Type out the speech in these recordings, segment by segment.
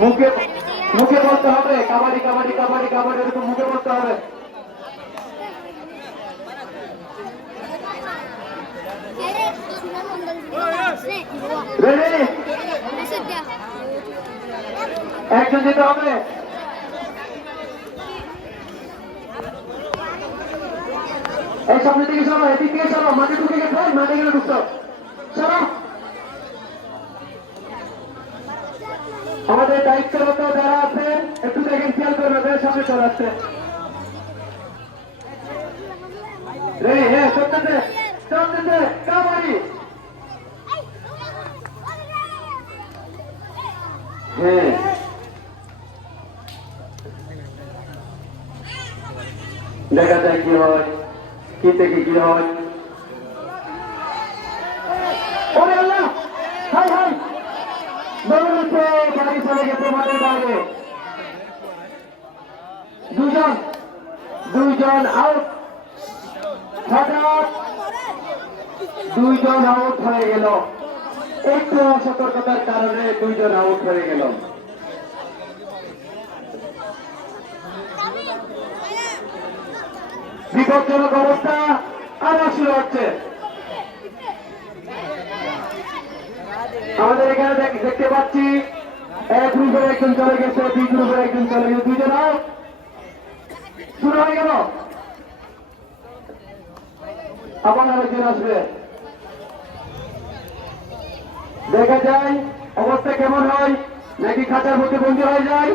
মুখে মুখে বলতে হবে কাবাডি কাবাডি কাবাডি কাবাডি, এরকম মুখে বলতে হবে। রেডি? একজন যেতে হবে। এই সামনে থেকে সরো, এদিক থেকে সরো, মাঠে ঢুকে গেছে, মাঠে গেলে ঢুকছো, সরো। আমাদের দায়িত্বরত যারা আছেন একটু দেখেন, খেয়াল করবে, সামনে চলে আসছে। রেডি? হ্যাঁ, চলতেছে চলতেছে, কাবাডি। হ্যাঁ, দেখা যায় কি হয়, কি থেকে কি হয়। ওরে আল্লাহ, হাই হাই, দৌড়াচ্ছে, গাড়ি চলে গেছে মাঠের বাইরে। দুইজন আউট, হঠাৎ দুইজন আউট হয়ে গেল। একটু অসতর্কতার কারণে দুইজন আউট হয়ে গেল। বিপজ্জনক অবস্থা আবার শুরু হচ্ছে। আমাদের এখানে দেখতে পাচ্ছি এক গ্রুপের একজন চলে গেছে, দুই গ্রুপের একজন চলে গেছে, দুইজন আউট। শুরু হয়ে গেল, আবার আরেকজন আসবে। দেখা যায় অবস্থা কেমন হয়, নাকি খাঁচার মধ্যে বন্দী হয়ে যায়।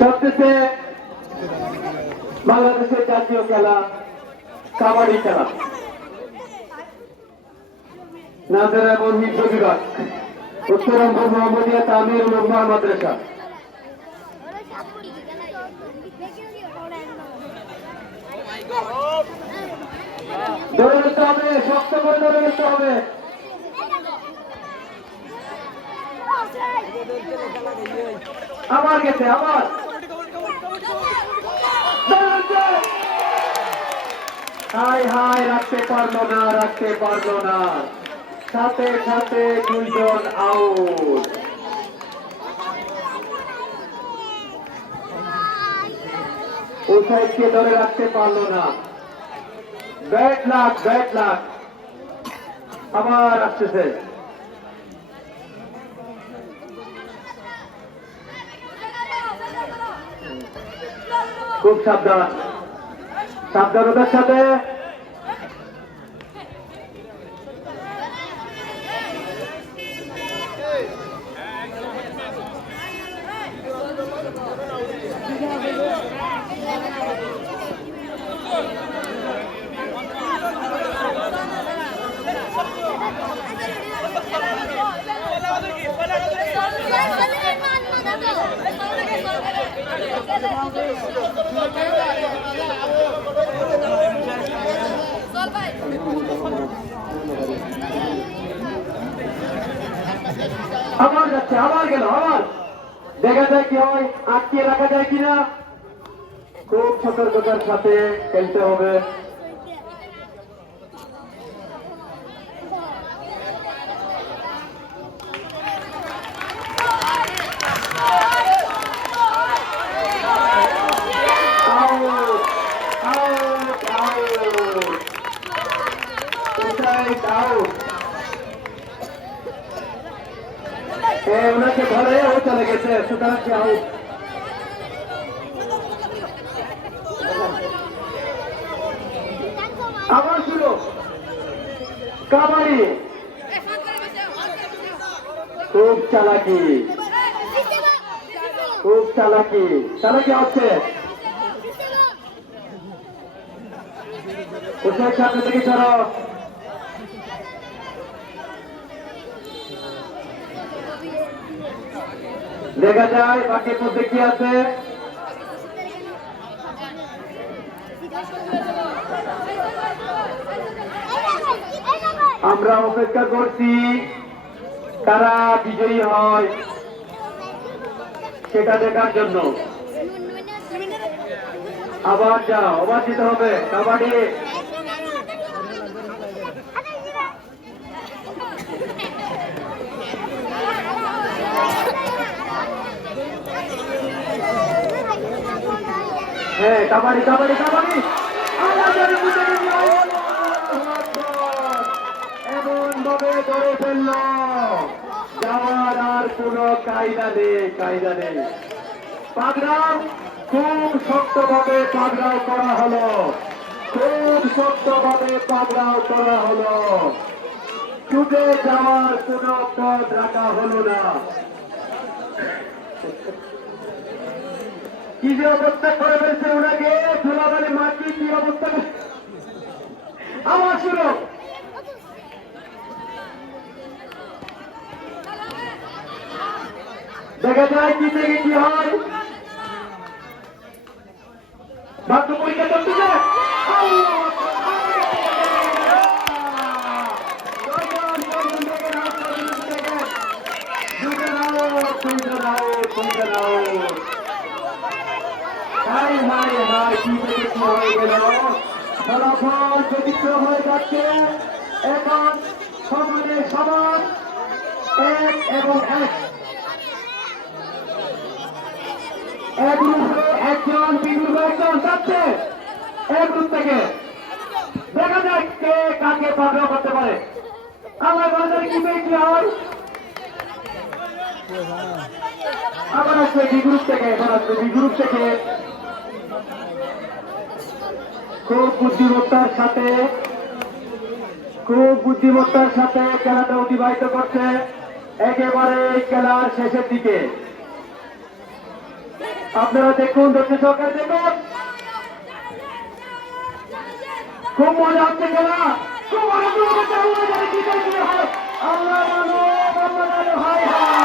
চলতেছে বাংলাদেশের জাতীয় খেলা কাবাডি খেলা। নাজেরা এবং হিফজ বিভাগ, উত্তরবঙ্গ মোহাম্মদিয়া তামিল উলুমা মাদ্রাসা। ধরে নিতে হবে, শক্ত করে ধরে নিতে হবে। আবার গেছে, আবার হাই হাই, রাখতে পারলো না, রাখতে পারলো না, সাথে সাথে দুইজন আউট। উসাইদকে ধরে রাখতে পারলো না। Bad luck, bad luck. আবার আসতেছে, খুব সাবধান, সাবধানতার সাথে। আবার যাচ্ছে, আবার গেল, আবার দেখা যায় কি হয়, আটকে রাখা যায় কিনা। খুব সতর্কতার সাথে খেলতে হবে। ওনাকে ধরে ও চলে গেছে, সুতরাং কি আউট। আবার শুরু কাবাডি, খুব চালাকি, খুব চালাকি, চালাকি হচ্ছে। কোথায় সামনে থেকে সরো। দেখা যায় বাকির মধ্যে কি আছে। আমরা অপেক্ষা করছি কারা বিজয়ী হয় সেটা দেখার জন্য আবার যাও, আবার যেতে হবে। কাবাডি হ্যাঁ, কাবাডি কাবাডি কাবাডি এমন ভাবে ধরে ফেলল, যাওয়ার আর কোন কায়দা নেই, কায়দা নেই। পাগড়াও খুব শক্তভাবে পাগড়াও করা হলো, খুব শক্তভাবে পাগড়াও করা হলো, ছুটে যাওয়ার কোন পথ রাখা হলো না। কি যে অবস্থা করে ফেলছে ওনাকে, ধুলাবালি মাটি কি অবস্থা। আমার শুরু দেখা যায় কি থেকে কি হয়। ভাগ্য পরীক্ষা করতেছে। কি থেকে কি হয়ে গেল, ফলাফল ব্যতিক্রম হয়ে যাচ্ছে। এখন সমানে সমান 1 এবং 1। এক গ্রুপে একজন, বি গ্রুপে একজন যাচ্ছে। এক গ্রুপ থেকে দেখা যায় কে কাকে পাগড়া করতে পারে। আমার বাজারে কি পেয়েছি হয়। আবার আসবে বি গ্রুপ থেকে, এবার আসবে বি গ্রুপ থেকে। খুব বুদ্ধিমত্তার সাথে খেলাটা অতিবাহিত করছে। একেবারে খেলার শেষের দিকে আপনারা দেখুন, দর্শক সরকার দেখুন, খুব মজা হচ্ছে খেলা, খুব মজা হচ্ছে। আল্লাহ হাই হাই